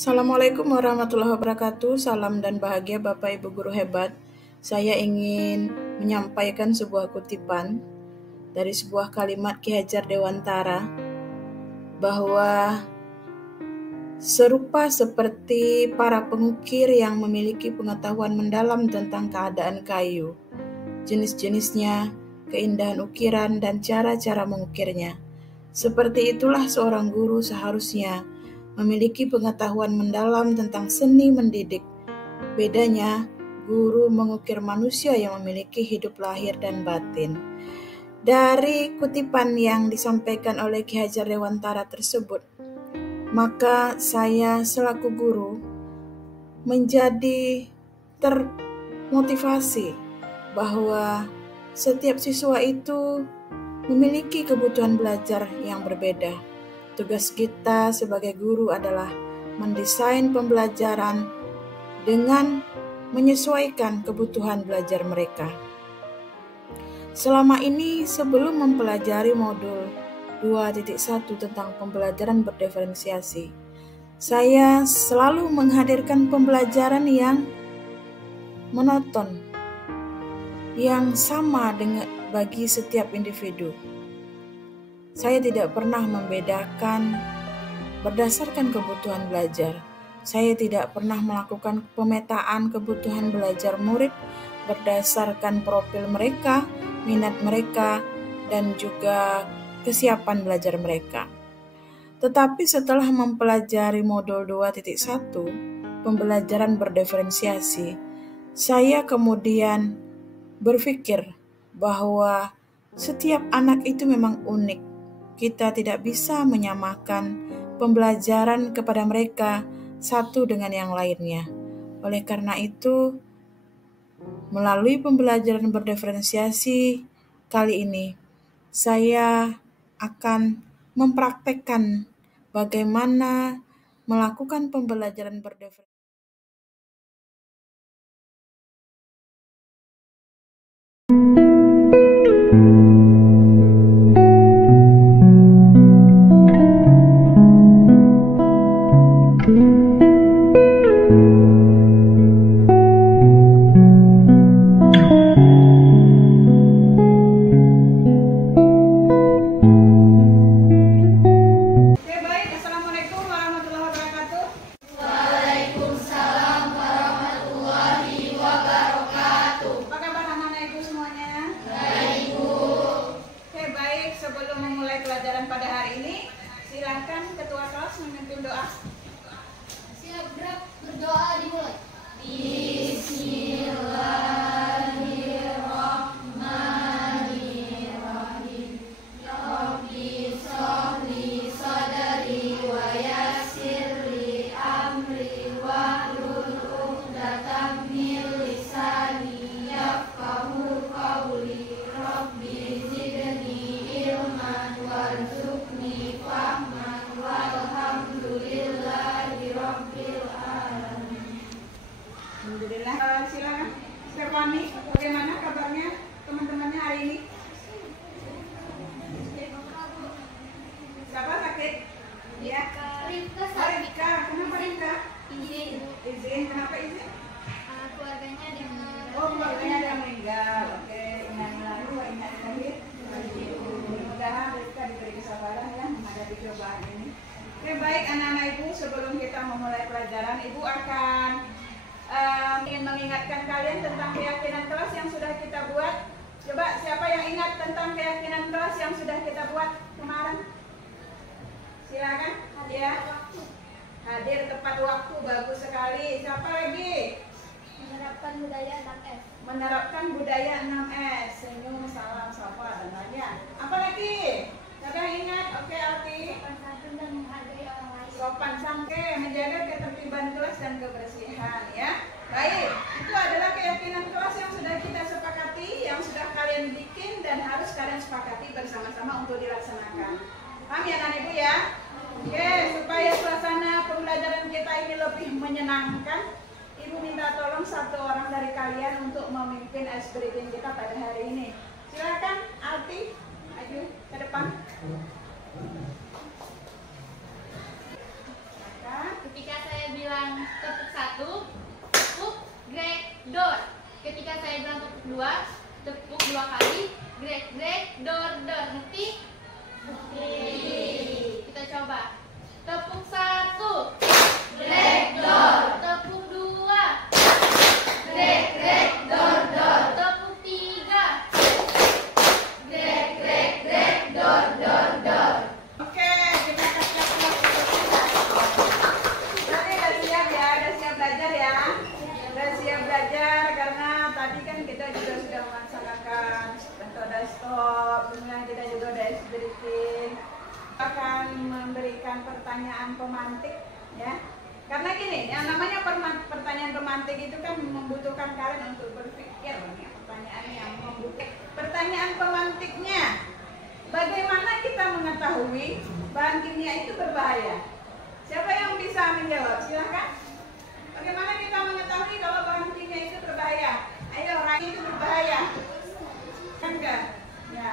Assalamualaikum warahmatullahi wabarakatuh. Salam dan bahagia Bapak Ibu guru hebat. Saya ingin menyampaikan sebuah kutipan dari sebuah kalimat Ki Hajar Dewantara bahwa serupa seperti para pengukir yang memiliki pengetahuan mendalam tentang keadaan kayu, jenis-jenisnya, keindahan ukiran, dan cara-cara mengukirnya. Seperti itulah seorang guru seharusnya memiliki pengetahuan mendalam tentang seni mendidik. Bedanya, guru mengukir manusia yang memiliki hidup lahir dan batin. Dari kutipan yang disampaikan oleh Ki Hajar Dewantara tersebut, maka saya selaku guru menjadi termotivasi bahwa setiap siswa itu memiliki kebutuhan belajar yang berbeda. Tugas kita sebagai guru adalah mendesain pembelajaran dengan menyesuaikan kebutuhan belajar mereka. Selama ini sebelum mempelajari modul 2.1 tentang pembelajaran berdiferensiasi, saya selalu menghadirkan pembelajaran yang monoton, yang sama dengan bagi setiap individu. Saya tidak pernah membedakan berdasarkan kebutuhan belajar. Saya tidak pernah melakukan pemetaan kebutuhan belajar murid berdasarkan profil mereka, minat mereka, dan juga kesiapan belajar mereka. Tetapi setelah mempelajari modul 2.1, pembelajaran berdiferensiasi, saya kemudian berpikir bahwa setiap anak itu memang unik. Kita tidak bisa menyamakan pembelajaran kepada mereka satu dengan yang lainnya. Oleh karena itu, melalui pembelajaran berdiferensiasi kali ini, saya akan mempraktekkan bagaimana melakukan pembelajaran berdiferensiasi. Sebelum memulai pelajaran pada hari ini, silakan ketua kelas memimpin doa. Siap, berdoa dimulai. Bismillahirrahmanirrahim. Rabbi sholli sadri wa yassirli amri wahlul 'uqdatam min lisani yafqahu qawli. Rabbi zidni ilman warzuqni fahman walhamdulillahi rabbil alamin. Alhamdulillah. Silakan Stefani, bagaimana kabarnya teman-temannya hari ini? Siapa sakit? Ya. Rifka Oh, sakit. Rifka. Kenapa Rifka? Izin. Izin. Kenapa izin? Keluarganya ada yang Oh, keluarganya ada yang meninggal. Oke, innalillahi wa inna ilaihi raji'un. Mudah-mudahan Rifka diberi kesabaran ya menghadapi cobaan ini. Oke, baik anak-anak Ibu, sebelum kita memulai pelajaran, Ibu akan ingin mengingatkan kalian tentang keyakinan kelas yang sudah kita buat. Coba siapa yang ingat tentang keyakinan kelas yang sudah kita buat kemarin? Silakan. Ya. Hadir tepat waktu, bagus sekali. Siapa lagi? menerapkan budaya 6S. Menerapkan budaya 6S. Senyum, salam, sapa, dan lainnya. Apa lagi? Siapa yang ingat? Oke, Alti. Sopan santun dan menghargai orang lain. Sopan santun, menjaga ketertiban kelas dan kebersihan ya. Baik, itu adalah keyakinan kelas yang sudah kita sepakati, yang sudah kalian bikin dan harus kalian sepakati bersama-sama untuk dilaksanakan. Paham ya anak Ibu ya? Oke, supaya suasana pembelajaran kita ini lebih menyenangkan, Ibu minta tolong satu orang dari kalian untuk memimpin ice breathing kita pada hari ini. Silakan, Alti, maju ke depan. Ketika saya 2, tepuk 2 kali, grek grek dor dor. Ngerti? Kita coba. Tepuk 1, grek dor. Tepuk 2, grek grek dor dor. Tepuk 3, grek grek grek dor dor dor. Oke, kita kasih aplaus untuk kita. Berarti udah siap ya, udah siap belajar ya. Udah siap belajar karena tadi kan kita juga sudah melaksanakan metode stop, kemudian kita juga udah berikan akan memberikan pertanyaan pemantik ya. Karena gini, yang namanya pertanyaan pemantik itu kan membutuhkan kalian untuk berpikir ya, pertanyaan yang membutuhkan. Pertanyaan pemantiknya, bagaimana kita mengetahui bahan kimia itu berbahaya? Siapa yang bisa menjawab? Silahkan. Bagaimana kita mengetahui kalau bahan kimia itu berbahaya? Ayo, orang itu berbahaya. Kan enggak? Ya.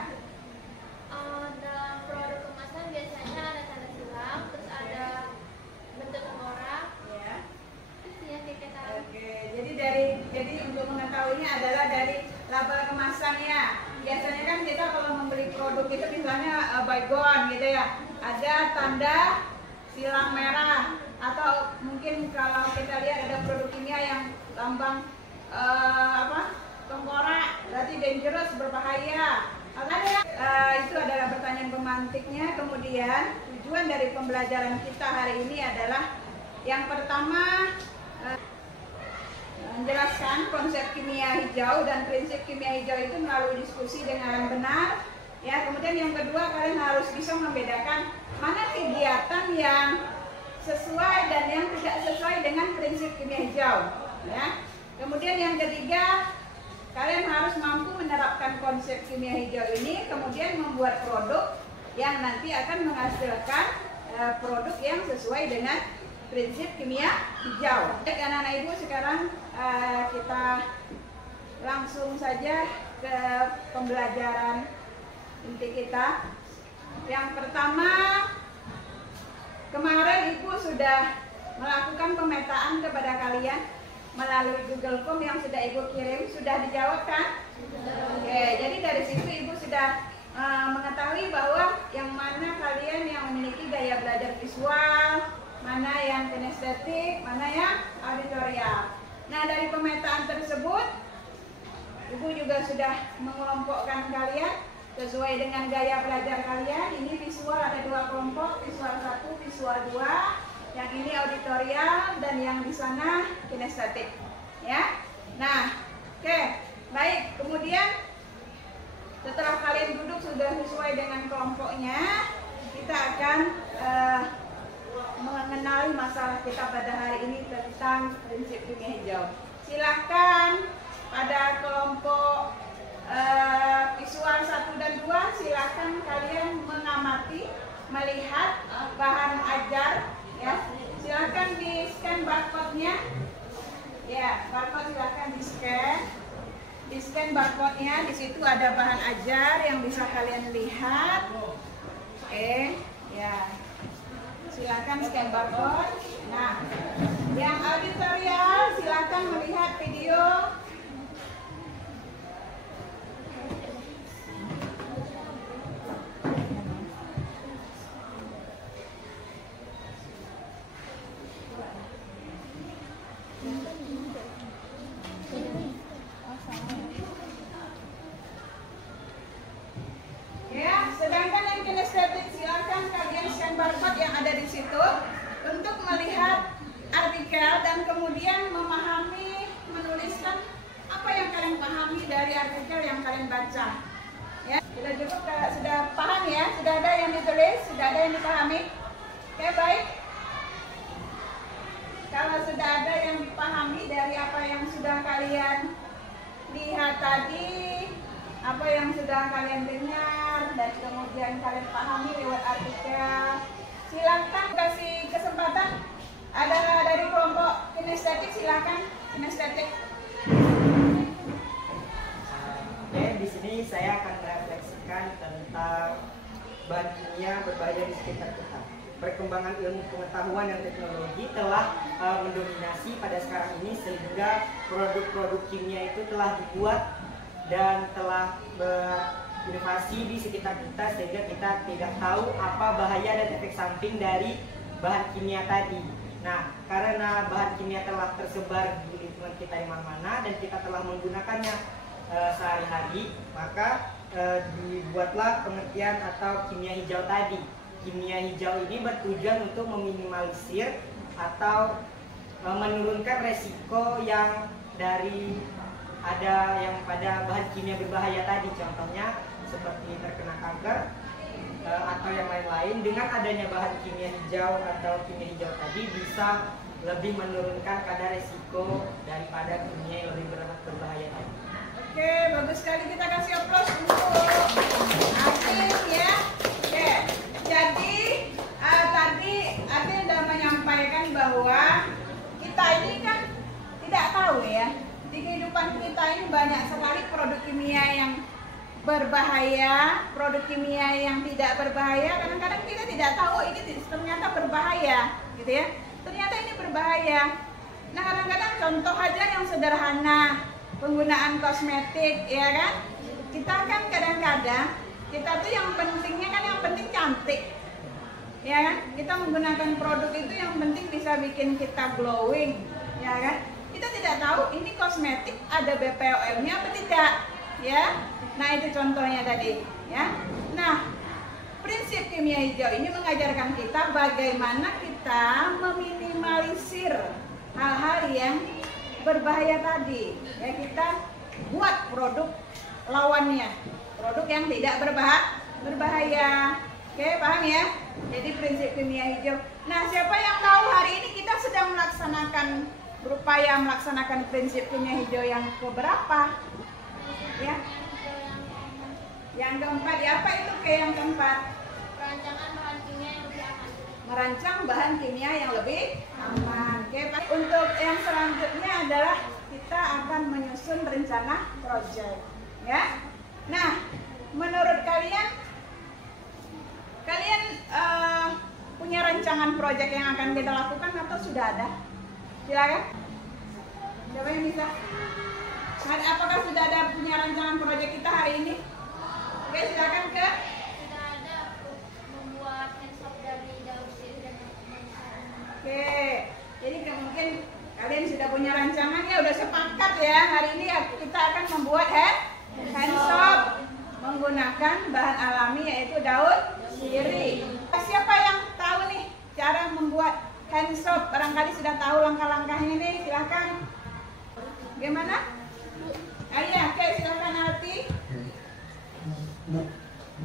Dalam produk kemasan biasanya ada tanda silang, terus ada bentuk tengkorak. Ya. Terus ya kayak tahu. Oke, jadi untuk mengetahuinya adalah dari label kemasannya. Biasanya kan kita kalau membeli produk itu misalnya baygon gitu ya, ada tanda silang merah, atau mungkin kalau kita lihat ada produk kimia yang lambang tengkorak, berarti dangerous, berbahaya. Itu adalah pertanyaan pemantiknya. Kemudian tujuan dari pembelajaran kita hari ini adalah yang pertama menjelaskan konsep kimia hijau dan prinsip kimia hijau itu melalui diskusi dengan benar. Ya, kemudian yang kedua, kalian harus bisa membedakan mana kegiatan yang sesuai dan yang tidak sesuai dengan prinsip kimia hijau. Ya. Kemudian yang ketiga, kalian harus mampu menerapkan konsep kimia hijau ini, kemudian membuat produk yang nanti akan menghasilkan produk yang sesuai dengan prinsip kimia hijau. Baik anak-anak ibu, sekarang kita langsung saja ke pembelajaran inti kita. Yang pertama, kemarin ibu sudah melakukan pemetaan kepada kalian melalui Google Form yang sudah ibu kirim. Sudah dijawab kan? Oke, jadi dari situ ibu sudah mengetahui bahwa yang mana kalian yang memiliki gaya belajar visual, mana yang kinestetik, mana yang auditorial. Nah, dari pemetaan tersebut ibu juga sudah mengelompokkan kalian sesuai dengan gaya belajar kalian. Ini visual ada 2 kelompok, visual 1, visual 2. Yang ini auditorial dan yang di sana kinestetik. Ya. Nah, oke, baik. Kemudian setelah kalian duduk sudah sesuai dengan kelompoknya, kita akan mengenali masalah kita pada hari ini tentang prinsip kimia hijau. Silahkan pada kelompok visual 1 dan 2, silahkan kalian mengamati, melihat bahan ajar. Ya, silahkan di scan barcode-nya. Ya, barcode silahkan di scan barcode-nya. Di situ ada bahan ajar yang bisa kalian lihat. Oke, ya. Silahkan scan barcode. Nah, yang auditorial silahkan melihat video. Ya, sedangkan yang kinestetik silakan kalian scan barcode yang ada di situ untuk melihat artikel dan kemudian memahami, menuliskan apa yang kalian pahami dari artikel yang kalian baca. Ya, sudah cukup, sudah paham ya? Sudah ada yang ditulis, sudah ada yang dipahami? Oke, baik. Kalau sudah ada yang dipahami dari apa yang sudah kalian lihat tadi, apa yang sudah kalian dengar, dan kemudian kalian pahami lewat artikel, silakan kasih kesempatan. Ada dari kelompok kinestetik, silakan kinestetik. Oke, di sini saya akan merefleksikan tentang bahan kimia berbahaya di sekitar kita. Perkembangan ilmu pengetahuan dan teknologi telah mendominasi pada sekarang ini, sehingga produk-produk kimia itu telah dibuat dan telah berinovasi di sekitar kita sehingga kita tidak tahu apa bahaya dan efek samping dari bahan kimia tadi. Nah, karena bahan kimia telah tersebar di lingkungan kita di mana-mana dan kita telah menggunakannya sehari-hari, maka dibuatlah pengertian atau kimia hijau tadi. Kimia hijau ini bertujuan untuk meminimalisir atau menurunkan resiko yang dari ada yang pada bahan kimia berbahaya tadi, contohnya seperti terkena kanker atau yang lain-lain. Dengan adanya bahan kimia hijau atau kimia hijau tadi bisa lebih menurunkan kadar resiko daripada kimia yang lebih berbahaya tadi. Oke, bagus sekali, kita kasih aplaus untuk Adin ya. Oke, jadi tadi Adin sudah menyampaikan bahwa kita ini kan tidak tahu ya, di kehidupan kita ini banyak sekali produk kimia yang berbahaya, produk kimia yang tidak berbahaya. Kadang-kadang kita tidak tahu ini ternyata berbahaya, gitu ya. Ternyata ini berbahaya. Nah, kadang-kadang contoh aja yang sederhana, penggunaan kosmetik, ya kan? Kita kan kadang-kadang kita tuh yang pentingnya kan yang penting cantik, ya kan? Kita menggunakan produk itu yang penting bisa bikin kita glowing, ya kan? Kita tidak tahu ini kosmetik ada BPOM-nya apa tidak, ya? Nah, itu contohnya tadi, ya. Nah, prinsip kimia hijau ini mengajarkan kita bagaimana kita meminimalisir hal-hal yang berbahaya tadi. Ya, kita buat produk lawannya, produk yang tidak berbahaya. Oke, paham ya? Jadi prinsip kimia hijau. Nah, siapa yang tahu hari ini kita sedang berupaya melaksanakan prinsip kimia hijau yang keberapa? Ya. Yang keempat, ya, apa itu yang keempat? Perancangan bahan kimia yang lebih aman. Merancang bahan kimia yang lebih aman. Oke, untuk yang selanjutnya adalah kita akan menyusun rencana proyek, ya. Nah, menurut kalian punya rancangan proyek yang akan kita lakukan atau sudah ada? Silakan. Siapa yang bisa? Apakah sudah ada punya rancangan proyek kita hari ini? Oke, silakan ke. Sudah ada membuat handshop dari daun sirih dan Oke, jadi mungkin kalian sudah punya rancangan ya, udah sepakat ya. Hari ini ya kita akan membuat handshop menggunakan bahan alami yaitu daun sirih. Siapa yang tahu nih cara membuat handshop? Barangkali sudah tahu langkah-langkahnya nih, silakan. Bagaimana? Ayo, oke, silakan Alti.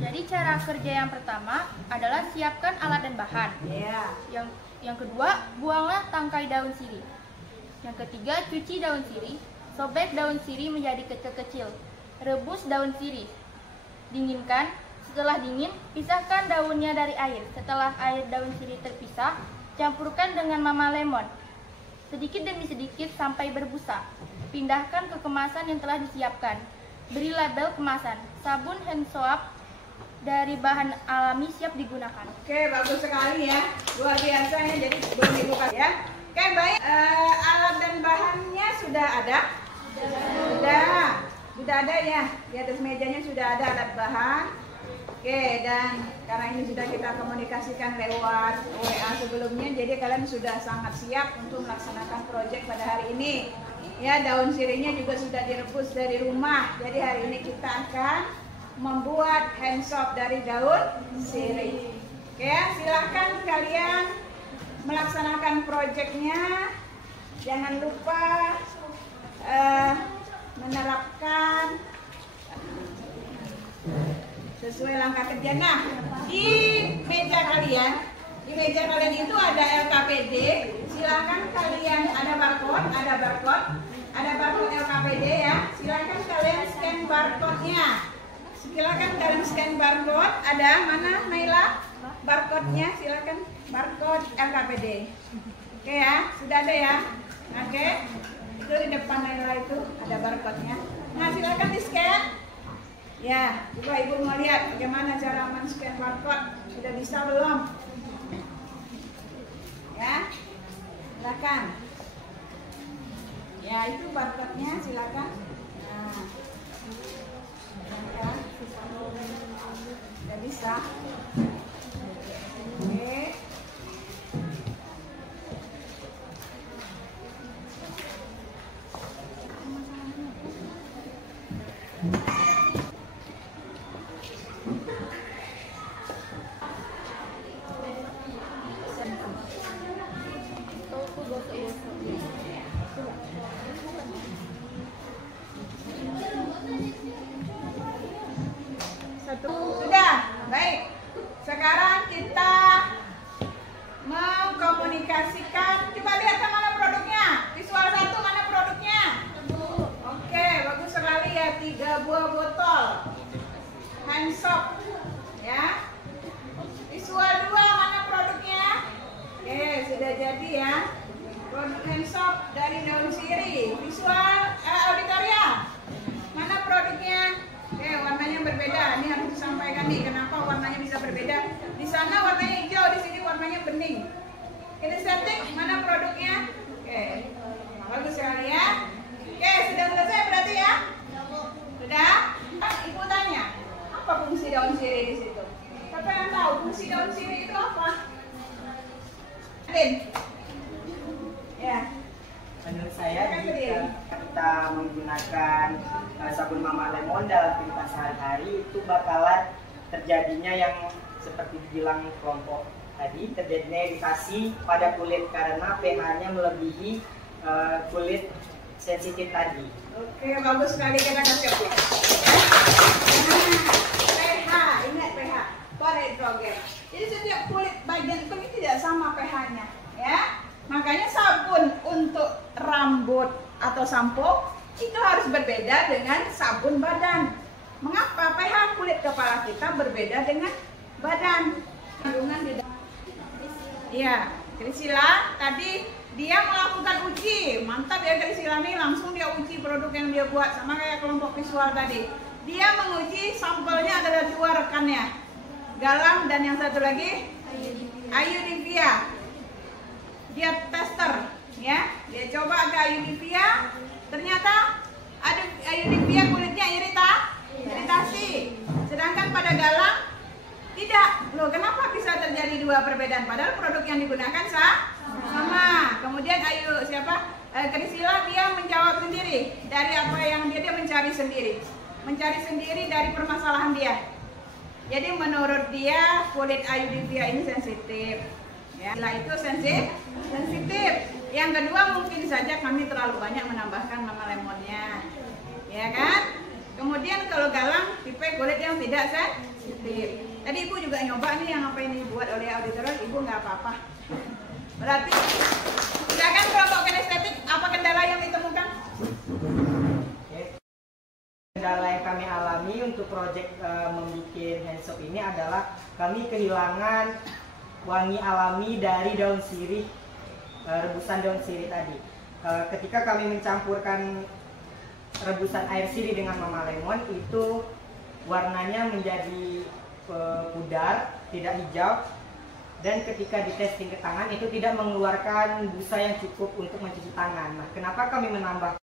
Jadi cara kerja yang pertama adalah siapkan alat dan bahan. Ya. Yang kedua, buanglah tangkai daun sirih. Yang ketiga, cuci daun sirih. Sobek daun sirih menjadi kecil-kecil. Rebus daun sirih. Dinginkan. Setelah dingin, pisahkan daunnya dari air. Setelah air daun sirih terpisah, campurkan dengan mama lemon. Sedikit demi sedikit sampai berbusa. Pindahkan ke kemasan yang telah disiapkan. Beri label kemasan. Sabun hand soap dari bahan alami siap digunakan. Oke, bagus sekali ya. Luar biasa ya, jadi belum dibuka ya. Oke, baik. Alat dan bahannya sudah ada? Sudah ada ya. Di atas mejanya sudah ada alat bahan. Oke, dan karena ini sudah kita komunikasikan lewat WA sebelumnya, jadi kalian sudah sangat siap untuk melaksanakan proyek pada hari ini. Ya, daun sirihnya juga sudah direbus dari rumah. Jadi hari ini kita akan membuat handshop dari daun sirih. Oke, silahkan kalian melaksanakan proyeknya. Jangan lupa menerapkan sesuai langkah kerja. Nah, di meja kalian itu ada LKPD. Silakan kalian ada barcode LKPD ya. Silakan kalian scan barcode-nya. Silakan kalian scan barcode. Ada mana Naila? Barcode-nya silakan, barcode LKPD. Oke ya, sudah ada ya. Oke. Itu di depan Naila itu ada barcode-nya. Nah, silakan di-scan. Ya, coba Ibu mau lihat bagaimana cara men-scan barcode. Sudah bisa belum? Ya, silakan. Ya, itu barcode-nya silakan. Nah, Nggak bisa. Oke. Sudah, baik. Sekarang kita mengkomunikasikan. Coba lihat mana produknya. Visual 1 mana produknya? Oke, bagus sekali ya. 3 buah botol hand soap. Ya. Visual 2 mana produknya? Oke, sudah jadi ya. Produk hand soap dari daun sirih. Visual auditorium. Mana produknya? Oke, warnanya berbeda. Ini harus disampaikan nih, kenapa warnanya bisa berbeda. Di sana warnanya hijau, di sini warnanya bening. Kinestetik, mana produknya? Oke, bagus sekali ya. Oke, sudah selesai berarti ya? Sudah? Ibu tanya, apa fungsi daun sirih di situ? Siapa yang tahu fungsi daun sirih itu apa? Adin? Ya. Menurut saya jika kita menggunakan sabun Mama Lemon dalam kehidupan sehari-hari itu bakalan terjadinya yang seperti dibilang kelompok tadi, terjadinya iritasi pada kulit karena pH-nya melebihi kulit sensitif tadi. Oke, bagus sekali, kita kasih oke. pH, ingat pH, polihidrogen. Jadi setiap kulit bagian kulit tidak sama pH-nya, ya. Makanya sabun untuk rambut atau sampo itu harus berbeda dengan sabun badan. Mengapa pH kulit kepala kita berbeda dengan badan? Kandungan di dalam. Iya, Krisila tadi dia melakukan uji. Mantap ya Krisila nih, langsung dia uji produk yang dia buat sama kayak kelompok visual tadi. Dia menguji sampelnya adalah 2 rekannya. Galang dan yang satu lagi Ayudivia. Dia tester ya, dia coba ke Ayudivia, ternyata ada Ayudivia kulitnya iritasi, sedangkan pada Galang tidak. Loh, kenapa bisa terjadi 2 perbedaan padahal produk yang digunakan sama? Kemudian Krisila dia menjawab sendiri dari apa yang dia mencari sendiri dari permasalahan dia. Jadi menurut dia kulit Ayudivia ini sensitif. Ya, setelah itu sensitif. Yang kedua mungkin saja kami terlalu banyak menambahkan Mama Lemonnya, ya kan? Kemudian kalau Galang tipe kulit yang tidak sensitif. Tadi ibu juga nyoba nih yang apa ini dibuat oleh auditorium, ibu nggak apa-apa. Berarti silakan kelompok kinestetik, apa kendala yang ditemukan? Kendala yang kami alami untuk proyek membuat hand soap ini adalah kami kehilangan wangi alami dari daun sirih, rebusan daun sirih tadi. Ketika kami mencampurkan rebusan air sirih dengan Mama Lemon, itu warnanya menjadi pudar, tidak hijau, dan ketika ditesting ke tangan itu tidak mengeluarkan busa yang cukup untuk mencuci tangan. Nah, kenapa kami menambahkan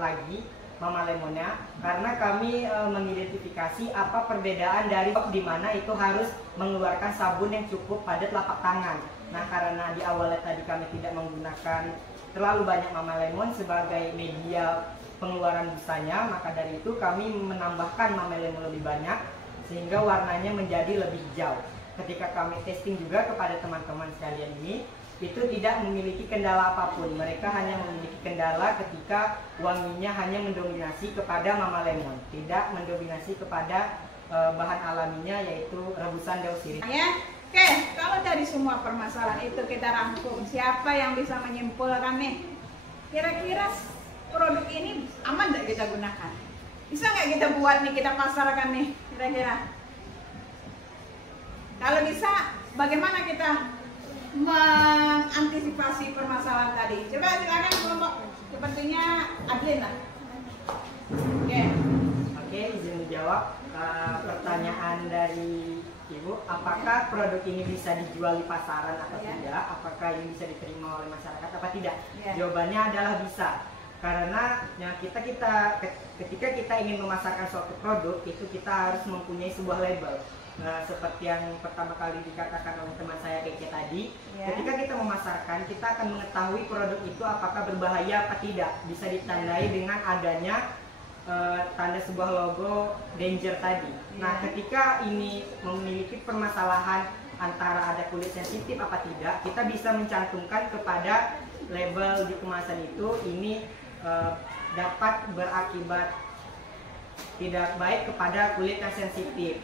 lagi Mama Lemonnya? Karena kami mengidentifikasi apa perbedaan dari di mana itu harus mengeluarkan sabun yang cukup pada telapak tangan. Nah, karena di awalnya tadi kami tidak menggunakan terlalu banyak Mama Lemon sebagai media pengeluaran busanya, maka dari itu kami menambahkan Mama Lemon lebih banyak sehingga warnanya menjadi lebih hijau. Ketika kami testing juga kepada teman-teman sekalian ini, itu tidak memiliki kendala apapun. Mereka hanya memiliki kendala ketika wanginya hanya mendominasi kepada Mama Lemon, tidak mendominasi kepada bahan alaminya yaitu rebusan daun sirih. Ya, oke. Kalau dari semua permasalahan itu kita rangkum, siapa yang bisa menyimpulkan nih? Kira-kira produk ini aman nggak kita gunakan? Bisa nggak kita buat nih, kita pasarkan nih? Kira-kira? Kalau bisa, bagaimana kita mengantisipasi permasalahan tadi? Coba silakan kelompok, sepertinya Adlin lah. Oke, izin menjawab pertanyaan dari Ibu. Apakah produk ini bisa dijual di pasaran atau tidak? Apakah ini bisa diterima oleh masyarakat atau tidak? Jawabannya adalah bisa. Karena ketika kita ingin memasarkan suatu produk itu kita harus mempunyai sebuah label. Seperti yang pertama kali dikatakan oleh teman saya Keke tadi, ketika kita memasarkan kita akan mengetahui produk itu apakah berbahaya apa tidak. Bisa ditandai dengan adanya tanda sebuah logo danger tadi. Nah, ketika ini memiliki permasalahan antara ada kulit sensitif apa tidak, kita bisa mencantumkan kepada label di kemasan itu ini dapat berakibat tidak baik kepada kulit yang sensitif.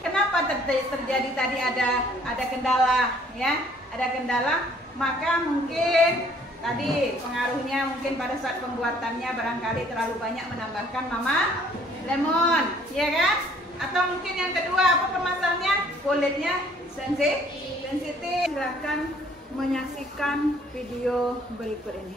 Kenapa terjadi tadi ada kendala ya? Ada kendala, maka mungkin tadi pengaruhnya mungkin pada saat pembuatannya barangkali terlalu banyak menambahkan mama lemon, ya kan? Atau mungkin yang kedua apa permasalahannya? Kulitnya sensitif. Silahkan menyaksikan video berikut ini.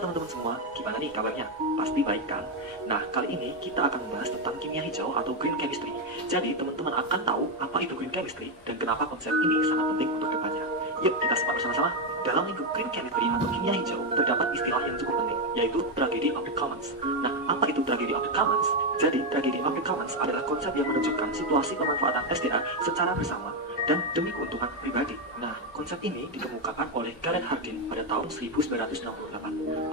Teman-teman semua, gimana nih kabarnya? Pasti baik kan? Nah, kali ini kita akan membahas tentang kimia hijau atau green chemistry. Jadi, teman-teman akan tahu apa itu green chemistry dan kenapa konsep ini sangat penting untuk depannya. Yuk, kita simak bersama-sama. Dalam lingkup green chemistry atau kimia hijau, terdapat istilah yang cukup penting, yaitu tragedy of the commons. Nah, apa itu tragedy of the commons? Jadi, tragedy of the commons adalah konsep yang menunjukkan situasi pemanfaatan SDA secara bersama dan demi keuntungan pribadi. Nah, konsep ini dikemukakan oleh Gareth Hardin pada tahun 1968.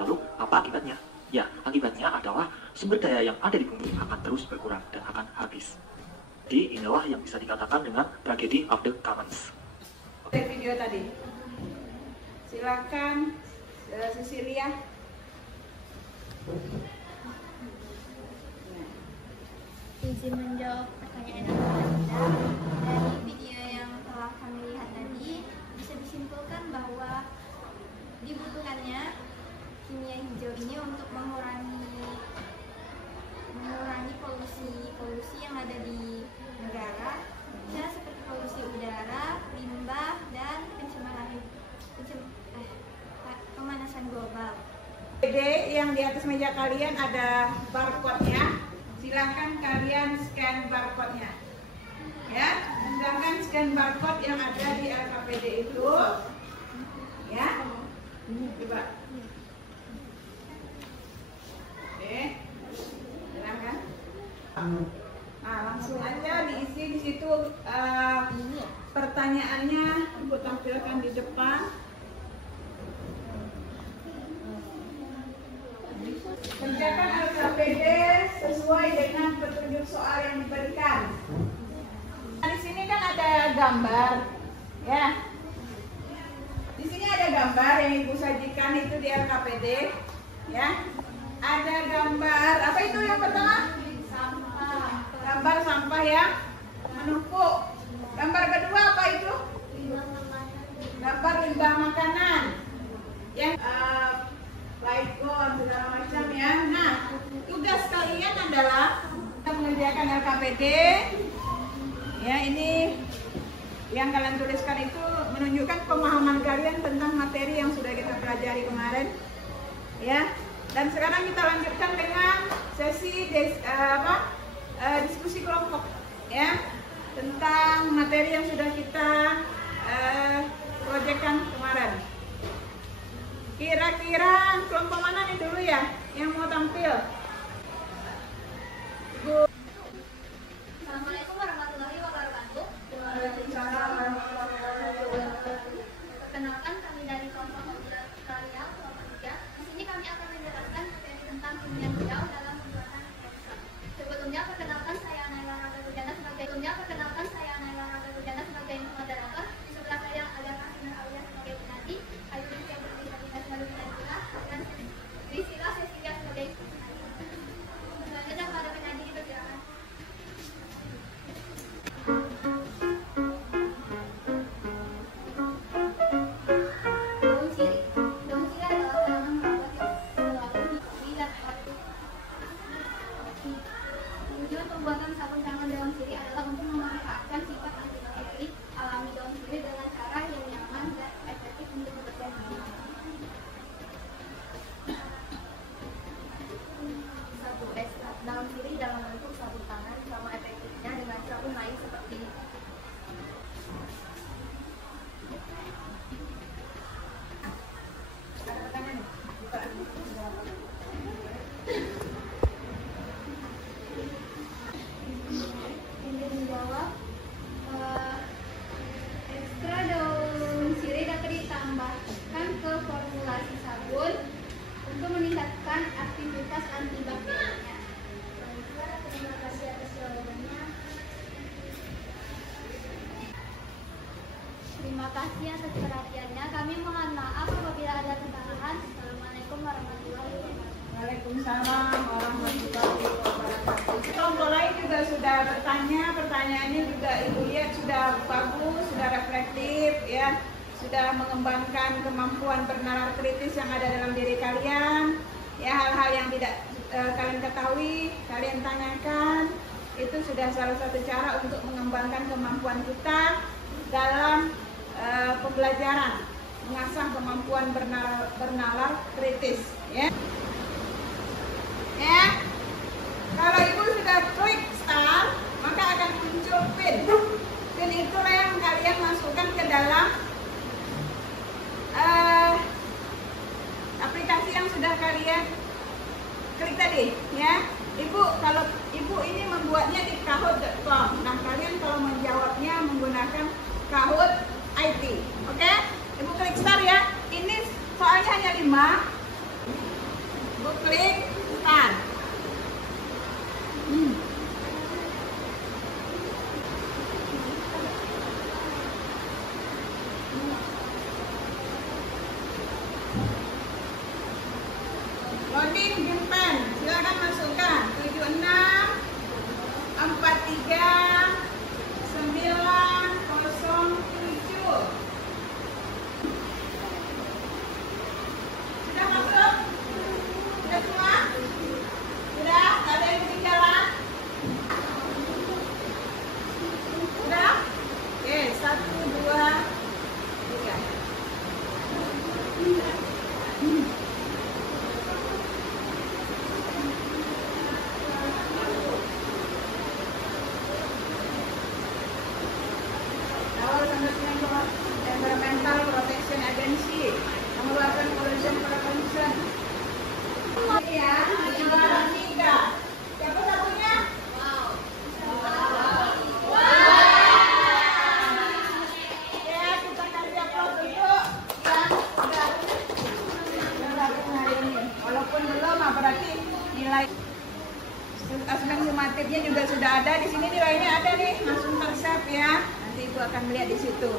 Lalu, apa akibatnya? Ya, akibatnya adalah sumber daya yang ada di bumi akan terus berkurang dan akan habis. Jadi, inilah yang bisa dikatakan dengan tragedy of the commons. Video tadi. Silakan Cecilia. Izin menjawab pertanyaan Anda. Dari video yang telah kami lihat tadi, bisa disimpulkan bahwa dibutuhkannya kimia hijau ini untuk mengurangi polusi yang ada di negara, misalnya seperti polusi udara, limbah, dan pemanasan global. Yang di atas meja kalian ada barcode-nya. Silahkan kalian scan barcode-nya. Ya, silahkan scan barcode yang ada di LKPD itu. Ya, coba. Oke, silahkan. Nah, langsung aja diisi di situ pertanyaannya. Ibu tampilkan di depan. Kerjakan LKPD sesuai dengan petunjuk soal yang diberikan. Nah, di sini kan ada gambar, ya. Di sini ada gambar yang ibu sajikan itu di LKPD, ya. Ada gambar apa itu yang pertama? Sampah. Gambar sampah yang menumpuk. Gambar kedua apa itu? Gambar limbah makanan. Yang light gun segala macam ya. Nah, tugas kalian adalah mengerjakan LKPD. Ya, ini yang kalian tuliskan itu menunjukkan pemahaman kalian tentang materi yang sudah kita pelajari kemarin. Ya. Dan sekarang kita lanjutkan dengan sesi diskusi kelompok ya tentang materi yang sudah kita proyekkan kemarin. Kira-kira kelompok mana nih dulu ya yang mau tampil? Ibu. Assalamualaikum warahmatullahi wabarakatuh. Waalaikumsalam warahmatullahi wabarakatuh. Perkenalkan, kami dari kelompok karya kelompok 3. Di sini kami akan menjelaskan materi tentang kimia hijau dalam pembuatan chemical. Sebelumnya perkenalkan saya Naila Raga Gudana sebagai moderator. Di sebelah saya ada Kasina Aulia sebagai penyanyi, Ayu Rizky berdiri sebagai dan Priscilla Cecilia sebagai Izin menjawab, ekstra daun sirih dapat ditambahkan ke formulasi sabun untuk meningkatkan aktivitas antibakterinya. Terima kasih atas jawabannya. Terima kasih atas perhatiannya. Kami mohon maaf apabila ada kesalahan. Assalamualaikum warahmatullahi wabarakatuh. Waalaikumsalam warahmatullahi wabarakatuh. Kelompok lain juga sudah bertanya, pertanyaannya juga Ibu lihat sudah bagus, sudah reflektif ya, sudah mengembangkan kemampuan bernalar kritis yang ada dalam diri kalian. Ya, hal-hal yang tidak kalian ketahui, kalian tanyakan. Itu sudah salah satu cara untuk mengembangkan kemampuan kita dalam pembelajaran, mengasah kemampuan bernalar kritis ya. Ya, kalau Ibu sudah klik start, maka akan muncul pin. Pin itulah yang kalian masukkan ke dalam aplikasi yang sudah kalian klik tadi ya. Ibu, kalau Ibu ini membuatnya di kahoot.com. Nah, kalian kalau menjawabnya menggunakan Kahoot IT. Oke? Ibu klik start ya. Ini soalnya hanya 5. Ibu klik start. Loading Jumpen, silakan masukkan 76 43 907. Sudah masuk? Sudah semua? Sudah? Ada yang ketinggalan? Sudah? Oke, 1, 2, 3. Environmental Protection Agency mengeluarkan pollution prevention. Ya, juara 3. Siapa satunya? Ya, kita kasih aplaus untuk yang gabung hari ini. Walaupun belum, berarti nilai asesmen sumatifnya juga sudah ada. Di sini nilainya ada nih, langsung tersave ya. Nanti Ibu akan melihat di situ.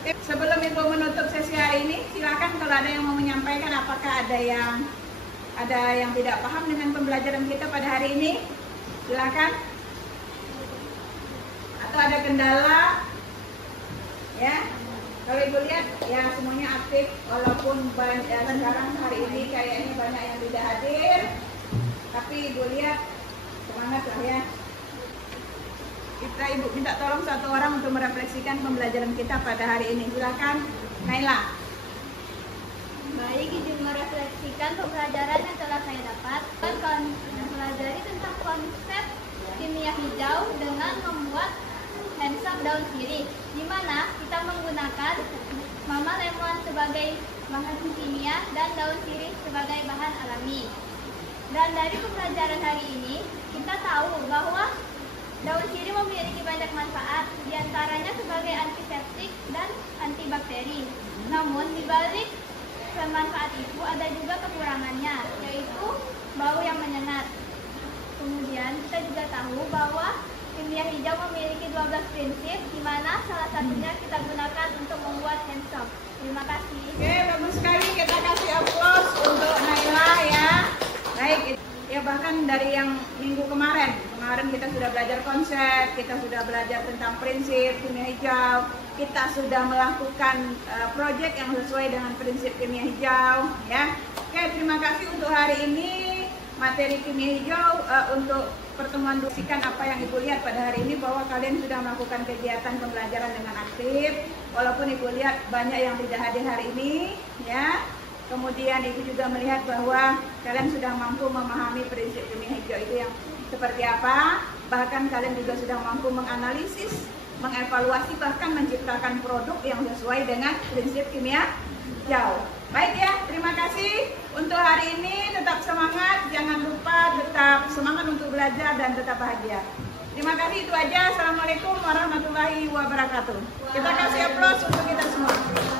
Sebelum Ibu menutup sesi hari ini, silakan kalau ada yang mau menyampaikan, apakah ada yang tidak paham dengan pembelajaran kita pada hari ini, silakan. Atau ada kendala, ya. Kalau Ibu lihat, ya semuanya aktif, walaupun sekarang hari ini kayaknya banyak yang tidak hadir, tapi Ibu lihat semangat lah ya. Ibu minta tolong satu orang untuk merefleksikan pembelajaran kita pada hari ini. Silakan, Naila. Baik, izin merefleksikan pembelajaran yang telah saya dapat. Mempelajari tentang konsep kimia hijau dengan membuat hand soap daun sirih, di mana kita menggunakan mama lemon sebagai bahan kimia dan daun sirih sebagai bahan alami. Dan dari pembelajaran hari ini, kita tahu bahwa daun sirih memiliki banyak manfaat, diantaranya sebagai antiseptik dan antibakteri. Namun, di balik manfaat itu ada juga kekurangannya, yaitu bau yang menyengat. Kemudian, kita juga tahu bahwa kimia hijau memiliki 12 prinsip, di mana salah satunya kita gunakan untuk membuat hand soap. Terima kasih. Oke, bagus sekali. Kita kasih aplaus untuk Naila ya. Baik. Ya, bahkan dari yang minggu kemarin kita sudah belajar konsep, kita sudah belajar tentang prinsip kimia hijau, kita sudah melakukan proyek yang sesuai dengan prinsip kimia hijau ya. Oke, terima kasih untuk hari ini materi kimia hijau. Untuk pertemuan dusikan apa yang Ibu lihat pada hari ini, bahwa kalian sudah melakukan kegiatan pembelajaran dengan aktif, walaupun Ibu lihat banyak yang tidak hadir hari ini ya. Kemudian Ibu juga melihat bahwa kalian sudah mampu memahami prinsip kimia hijau itu yang seperti apa. Bahkan kalian juga sudah mampu menganalisis mengevaluasi bahkan menciptakan produk yang sesuai dengan prinsip kimia hijau. Baik ya, terima kasih untuk hari ini. Tetap semangat, jangan lupa tetap semangat untuk belajar dan tetap bahagia. Terima kasih, itu aja. Assalamualaikum warahmatullahi wabarakatuh. Kita kasih aplaus untuk kita semua.